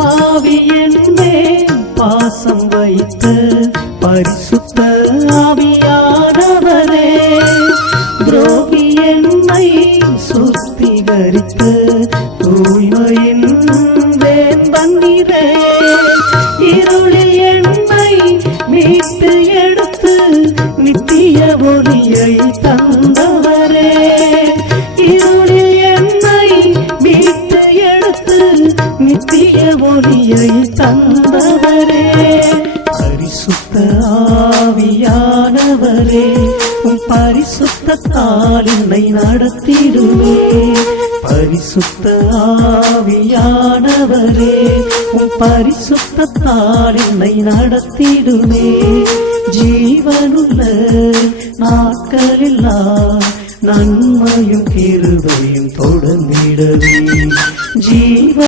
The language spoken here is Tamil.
பாவி என்பே பாசம் வைத்து பரிசுத்த ஆவியானவரே துரோகி என்னை சுத்திகரித்து தூய்மையின் வேந்தன்னிரே இருளில் என்னை மீட்டு எடுத்து நித்திய ஒளியை தந்தவரே இருளில் என்னை மீட்டு எடுத்து நித்திய ஒளியை தந்தவரே பரிசுத்த ஆவியானவரே உம் பரிசுத்தத்தால் என்னை நடத்திடுவே பரிசுத்த ஆவியானவரே உம் பரிசுத்தத்தால் என்னை நடத்திடுவே ஜீவனுள்ள நாட்களெல்லாம் நன்மையும் கிருபையும் தொடர்ந்திடவே ஜீவ